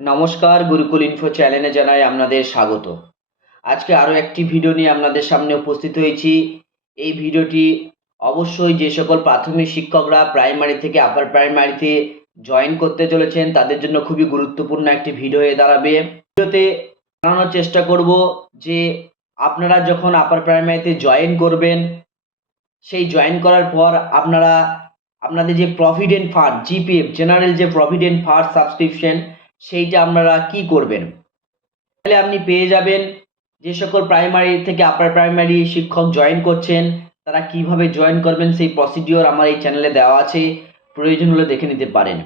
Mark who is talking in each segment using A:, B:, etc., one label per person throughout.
A: নমস্কার, গুরুকুল ইনফো চ্যানেলে জানাই আপনাদের স্বাগত। আজকে আরও একটি ভিডিও নিয়ে আপনাদের সামনে উপস্থিত হয়েছি। এই ভিডিওটি অবশ্যই যে সকল প্রাথমিক শিক্ষকরা প্রাইমারি থেকে আপার প্রাইমারিতে জয়েন করতে চলেছেন, তাদের জন্য খুবই গুরুত্বপূর্ণ একটি ভিডিও হয়ে দাঁড়াবে। ভিডিওতে জানানোর চেষ্টা করব যে আপনারা যখন আপার প্রাইমারিতে জয়েন করবেন, সেই জয়েন করার পর আপনারা, আপনাদের যে প্রভিডেন্ট ফান্ড জিপিএফ জেনারেল যে প্রভিডেন্ট ফান্ড সাবস্ক্রিপশন সেইটা আপনারা কি করবেন? তাহলে আপনি পেয়ে যাবেন যে সকল প্রাইমারি থেকে আপার প্রাইমারি শিক্ষক জয়েন করছেন, তারা কীভাবে জয়েন করবেন সেই প্রসিডিওর আমার এই চ্যানেলে দেওয়া আছে, প্রয়োজন হলে দেখে নিতে পারেন।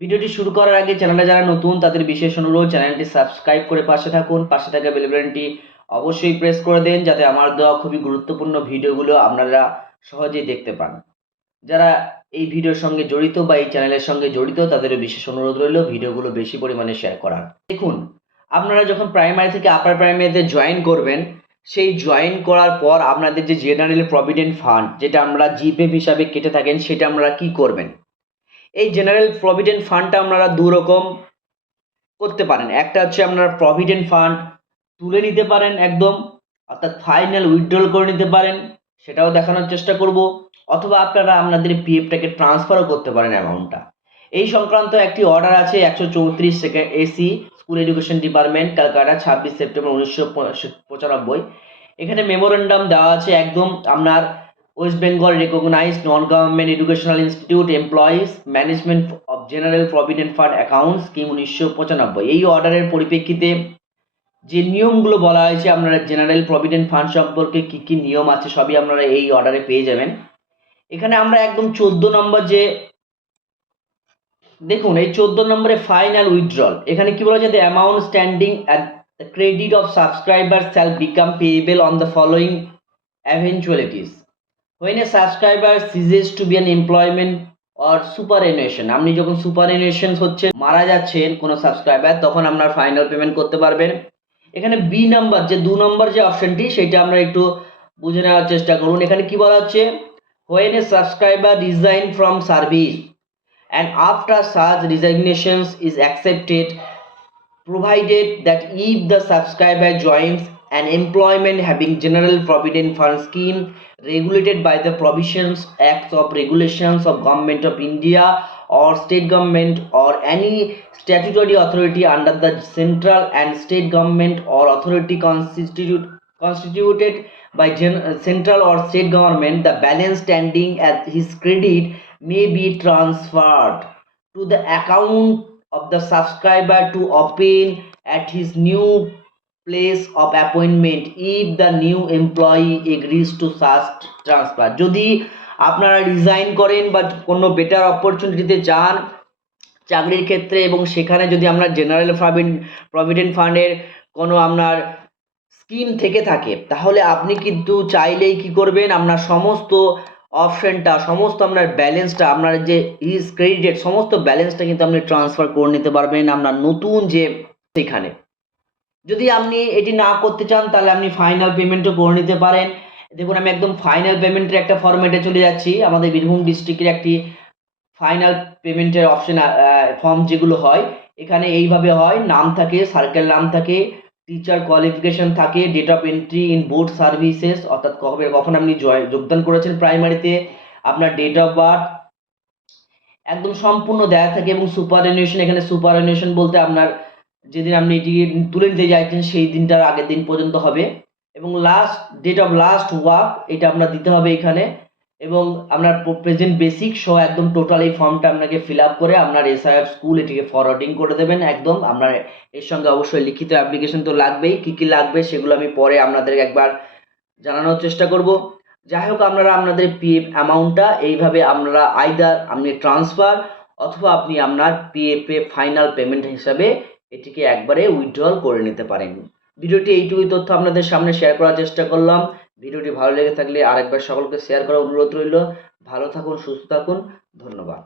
A: ভিডিওটি শুরু করার আগে চ্যানেলে যারা নতুন, তাদের বিশেষ অনুরোধ চ্যানেলটি সাবস্ক্রাইব করে পাশে থাকুন, পাশে থাকা বেল বাটনটি অবশ্যই প্রেস করে দেন, যাতে আমার দেওয়া খুবই গুরুত্বপূর্ণ ভিডিওগুলো আপনারা সহজেই দেখতে পান। যারা এই ভিডিওর সঙ্গে জড়িত বা এই চ্যানেলের সঙ্গে জড়িত, তাদেরও বিশেষ অনুরোধ রইল ভিডিওগুলো বেশি পরিমাণে শেয়ার করার। দেখুন, আপনারা যখন প্রাইমারি থেকে আপার প্রাইমারিতে জয়েন করবেন, সেই জয়েন করার পর আপনাদের যে জেনারেল প্রভিডেন্ট ফান্ড যেটা আমরা জিপেফ হিসাবে কেটে থাকেন, সেটা আপনারা কি করবেন? এই জেনারেল প্রভিডেন্ট ফান্ডটা আপনারা দু রকম করতে পারেন। একটা হচ্ছে আপনারা প্রভিডেন্ট ফান্ড তুলে নিতে পারেন একদম, অর্থাৎ ফাইনাল উইথড্রল করে নিতে পারেন, সেটাও দেখানোর চেষ্টা করব। অথবা আপনারা আপনাদের পিএফটাকে ট্রান্সফারও করতে পারেন অ্যামাউন্টটা এই সংক্রান্ত একটি অর্ডার আছে একশো চৌত্রিশ second AC school education department Calcutta ছাব্বিশ সেপ্টেম্বর উনিশশো পঁচানব্বই। এখানে মেমোরেন্ডাম দেওয়া আছে একদম আপনার West Bengal recognised non government educational institute employees management of general provident fund account scheme উনিশশো পঁচানব্বই। এই অর্ডারের পরিপ্রেক্ষিতে যে নিয়মগুলো বলা হয়েছে, আপনারা জেনারেল প্রভিডেন্ট ফান্ড সম্পর্কে কী কী নিয়ম আছে, সবই আপনারা এই অর্ডারে পেয়ে যাবেন। এখানে আমরা একদম চোদ্দ নম্বর যে, দেখুন এই চোদ্দ নম্বরে ফাইনাল উইথড্রল এখানে কি বলা the amount standing at the credit of subscriber shall become payable on the following eventualities when a subscriber ceases to be an employment or superannuation আপনি যখন সুপার এনুয়েশন হচ্ছে মারা যাচ্ছেন কোনো সাবস্ক্রাইবার তখন আপনার ফাইনাল পেমেন্ট করতে পারবেন। এখানে বি নাম্বার যে দু নম্বর যে অপশনটি সেটা আমরা একটু বুঝে নেওয়ার চেষ্টা করুন। এখানে কি বলা হচ্ছে? When a subscriber resign from service and after such resignations is accepted provided that if the subscriber joins an employment having general provident fund scheme regulated by the provisions acts of regulations of government of india or state government or any statutory authority under the central and state government or authority constitute constituted by uh, central or state government, the balance standing at his credit may be transferred to the account of the subscriber to open at his new place of appointment if the new employee agrees to such transfer যদি আপনারা resign করেন বা কোনো better অপরচুনিটিতে যান চাকরির ক্ষেত্রে এবং সেখানে যদি আমরা জেনারেল প্রভিডেন্ট ফান্ডের কোনো আপনার স্কিম থেকে থাকে। তাহলে আপনি কিন্তু চাইলেই কি করবেন? আপনার সমস্ত অপশনটা, সমস্ত আপনার ব্যালেন্সটা, আপনার যে ইজ ক্রেডিটেড, সমস্ত ব্যালেন্সটা কিন্তু আপনি ট্রান্সফার করে নিতে পারবেন আপনার নতুন যে সেখানে যদি আপনি এটি না করতে চান, তাহলে আপনি ফাইনাল পেমেন্টও করে নিতে পারেন। দেখুন, আমি একদম ফাইনাল পেমেন্টের একটা ফর্মেটে চলে যাচ্ছি। আমাদের বীরভূম ডিস্ট্রিক্টের একটি ফাইনাল পেমেন্টের অপশন ফর্ম যেগুলো হয়, এখানে এইভাবে হয়, নাম থাকে সার্কেল নাম থাকে টিচার কোয়ালিফিকেশন থাকে date of entry in board services অর্থাৎ কবে, কখন আপনি জয়- যোগদান করেছেন প্রাইমারিতে আপনার ডেট অফ বার্থ একদম সম্পূর্ণ দেয়া থাকে এবং সুপার এনুয়েশন এখানে সুপার এনুয়েশন বলতে আপনার যেদিন আপনি এটি তুলে নিতে চাইছেন, সেই দিনটার আগের দিন পর্যন্ত হবে। এবং last date of last work এটা আপনার দিতে হবে এখানে। এবং আপনার প্রেজেন্ট বেসিক সহ একদম টোটাল এই ফর্মটা আপনাকে ফিল আপ করে আপনার এসআইএফ স্কুল এটিকে ফরওয়ার্ডিং করে দেবেন একদম। আপনার এর সঙ্গে অবশ্যই লিখিত অ্যাপ্লিকেশন তো লাগবেই, কী কী লাগবে সেগুলো আমি পরে আপনাদেরকে একবার জানানোর চেষ্টা করব। যাই হোক, আপনারা আপনাদের পিএফ অ্যামাউন্টটা এইভাবে আপনারা আইদার আপনি ট্রান্সফার অথবা আপনি আপনার পিএফ এ ফাইনাল পেমেন্ট হিসাবে এটিকে একবারে উইথড্রল করে নিতে পারেন। ভিডিওটি এইটুকুই তথ্য আপনাদের সামনে শেয়ার করার চেষ্টা করলাম। ভিডিওটি ভালো লেগে থাকলে আরেকবার সকলকে শেয়ার করার অনুরোধ রইল। ভালো থাকুন, সুস্থ থাকুন। ধন্যবাদ।